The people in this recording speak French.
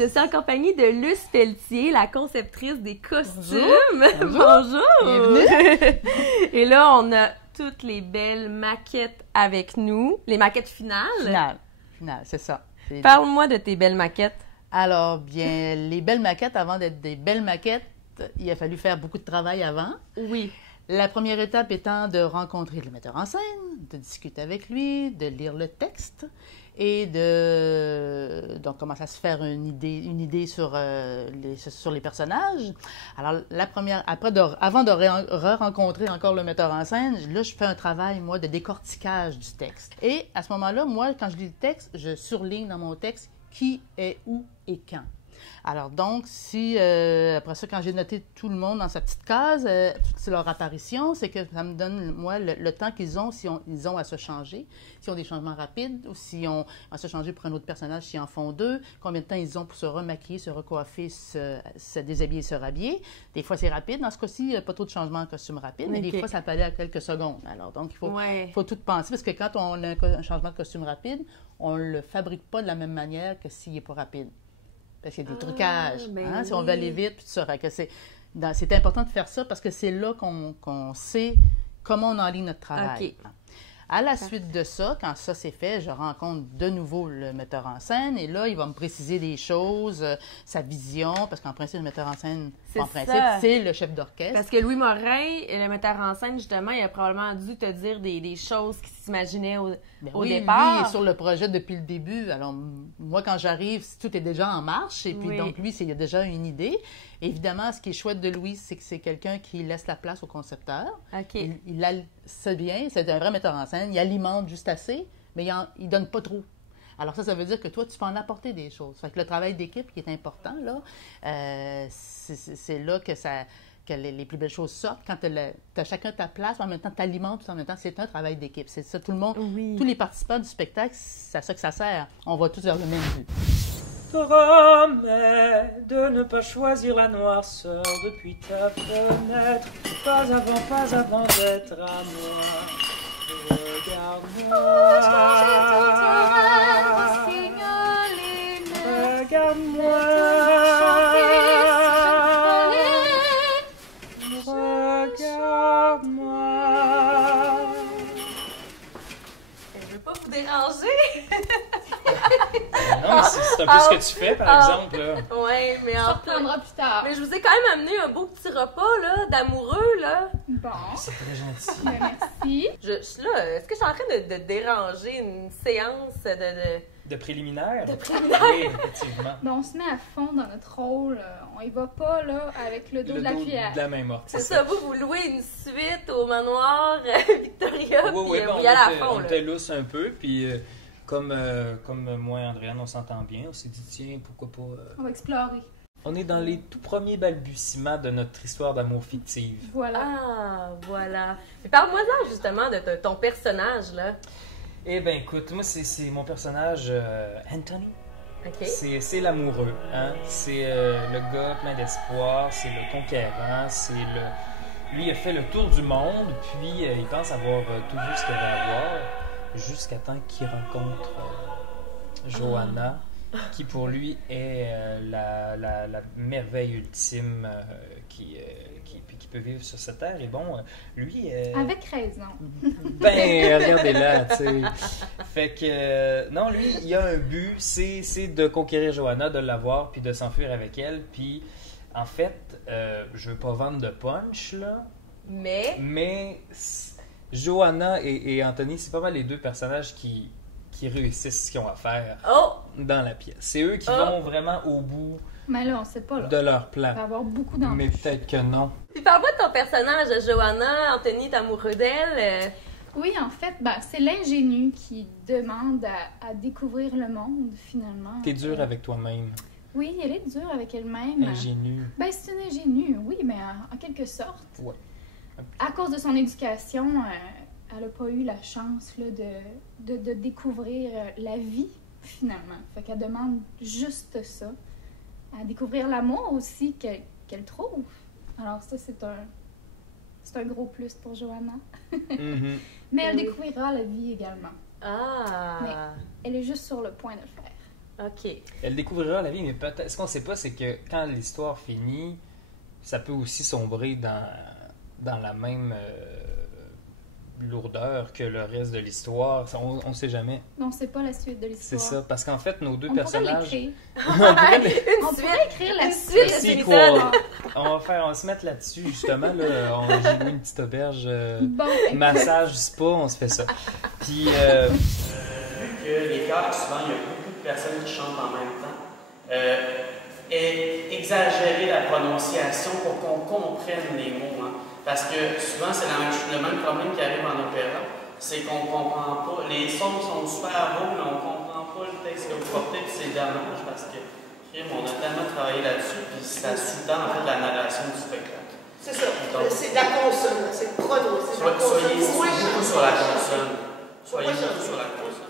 Je suis en compagnie de Luce Pelletier, la conceptrice des costumes. Bonjour! Bienvenue! Et là, on a toutes les belles maquettes avec nous. Les maquettes finales. Finale, c'est ça. Parle-moi de tes belles maquettes. Alors, bien, les belles maquettes, avant d'être des belles maquettes, il a fallu faire beaucoup de travail avant. Oui. La première étape étant de rencontrer le metteur en scène, de discuter avec lui, de lire le texte et donc commencer à se faire une idée sur les personnages. Alors, avant de re-rencontrer encore le metteur en scène, là, je fais un travail, moi, de décortiquage du texte. Et à ce moment-là, moi, quand je lis le texte, je surligne dans mon texte qui est où et quand. Alors donc, après ça, quand j'ai noté tout le monde dans sa petite case, toute leur apparition, c'est que ça me donne, moi, le temps qu'ils ont, ils ont à se changer, s'ils ont des changements rapides, ou s'ils ont à se changer pour un autre personnage, s'ils en font deux, combien de temps ils ont pour se remaquiller, se recoiffer, se déshabiller, se rhabiller. Des fois, c'est rapide. Dans ce cas-ci, il n'y a pas trop de changements en costume rapide, mais des fois, ça peut aller à quelques secondes. Alors donc, il faut tout penser, parce que quand on a un changement de costume rapide, on ne le fabrique pas de la même manière que s'il n'est pas rapide. Parce qu'il y a des trucages, si on veut aller vite, puis tout ça. C'est important de faire ça parce que c'est là qu'on sait comment on enligne notre travail. Okay. À la suite de ça, quand ça c'est fait, je rencontre de nouveau le metteur en scène et là, il va me préciser des choses, sa vision, parce qu'en principe, le metteur en scène, c'est le chef d'orchestre. Parce que Louis Morin, le metteur en scène, justement, il a probablement dû te dire des choses qu'il s'imaginait au départ. Lui, il est sur le projet depuis le début. Alors, moi, quand j'arrive, tout est déjà en marche et puis donc, lui, il a déjà une idée. Évidemment, ce qui est chouette de Louis, c'est que c'est quelqu'un qui laisse la place au concepteur. Okay. C'est bien, c'est un vrai metteur en scène. Il alimente juste assez, mais il donne pas trop. Alors ça veut dire que toi, tu peux en apporter des choses. Fait que le travail d'équipe qui est important, là, c'est là que les plus belles choses sortent. Quand tu as chacun ta place, en même temps, tu alimentes, en même temps, c'est un travail d'équipe. C'est ça, tout le monde, tous les participants du spectacle, c'est à ça que ça sert. On va tous vers le même but. Promets de ne pas choisir la noirceur depuis ta fenêtre, pas avant d'être à moi. Regarde-moi, regarde-moi, regarde-moi. Je veux pas vous déranger. Non, mais c'est un peu ce que tu fais, par exemple. Oui, mais ça reprendra plus tard. Mais je vous ai quand même amené un beau petit repas là, d'amoureux, là. Bon. C'est très gentil. Merci. Est-ce que je suis en train de déranger une séance de préliminaire? De préliminaire? Oui, effectivement. Ben, on se met à fond dans notre rôle. On y va pas, là, avec le dos de la cuillère. De la main morte. C'est ça, vous louez une suite au manoir Victoria, oui, puis on y allez à fond, on était lousse un peu, puis comme moi et Andréane, on s'entend bien, on s'est dit, tiens, pourquoi pas... On va explorer. On est dans les tout premiers balbutiements de notre histoire d'amour fictive. Voilà. Ah, voilà. Mais parle-moi-en, justement, de ton personnage, là. Eh bien, écoute, moi, c'est mon personnage Anthony. OK. C'est l'amoureux, hein? C'est le gars plein d'espoir, c'est le conquérant, Lui, il a fait le tour du monde, puis il pense avoir tout vu ce qu'il va avoir, jusqu'à temps qu'il rencontre Johanna, qui pour lui est la merveille ultime qui peut vivre sur cette terre. Et bon, lui... Avec raison. Ben, regardez-là, tu sais. Fait que, non, lui, il a un but, c'est de conquérir Johanna, de l'avoir, puis de s'enfuir avec elle. Puis, en fait, je veux pas vendre de punch, là. Mais Johanna et Anthony, c'est pas mal les deux personnages qui réussissent ce qu'ils ont à faire dans la pièce. C'est eux qui vont vraiment au bout mais là, on sait pas, là. De leur plan. Il va y avoir beaucoup d'enjeux. Mais peut-être que non. Puis parle-moi de ton personnage, Johanna. Anthony est amoureux d'elle. Oui, en fait, c'est l'ingénu qui demande à découvrir le monde, finalement. T'es dure avec toi-même. Oui, elle est dure avec elle-même. Ingénue. C'est une ingénue, oui, mais en quelque sorte. Ouais. À cause de son éducation, elle n'a pas eu la chance là, de découvrir la vie, finalement. Fait qu'elle demande juste ça. À découvrir l'amour aussi qu'elle trouve. Alors ça, c'est un gros plus pour Johanna. Mm-hmm. Mais elle découvrira la vie également. Ah! Mais elle est juste sur le point de le faire. OK. Elle découvrira la vie, mais peut-être. Ce qu'on ne sait pas, c'est que quand l'histoire finit, ça peut aussi sombrer dans la même lourdeur que le reste de l'histoire. On ne sait jamais. On ne sait pas la suite de C'est l'histoire. ça, parce qu'en fait, nos deux On pourrait personnages. l'écrire. On pourrait On pourrait écrire la Une suite. suite. le c'est sequel. On va se mettre là-dessus, justement. Là, j'ai loué une petite auberge, Bon, massage, spa, on se fait ça. Puis, Vu que les chœurs, souvent, il y a beaucoup de personnes qui chantent en même temps, et exagérer la prononciation pour qu'on comprenne les mots. Hein. Parce que souvent, c'est le même problème qui arrive en opéra, c'est qu'on ne comprend pas. Les sons sont super beaux, mais on ne comprend pas le texte que vous portez, puis c'est dommage parce que on a tellement travaillé là-dessus, puis ça sous-tend en fait la narration du spectacle. C'est ça. Donc, C'est de la consonne, c'est le prono. C'est de la consonne. Soyez beaucoup sur la consonne. Soyez Pourquoi beaucoup sur la consonne.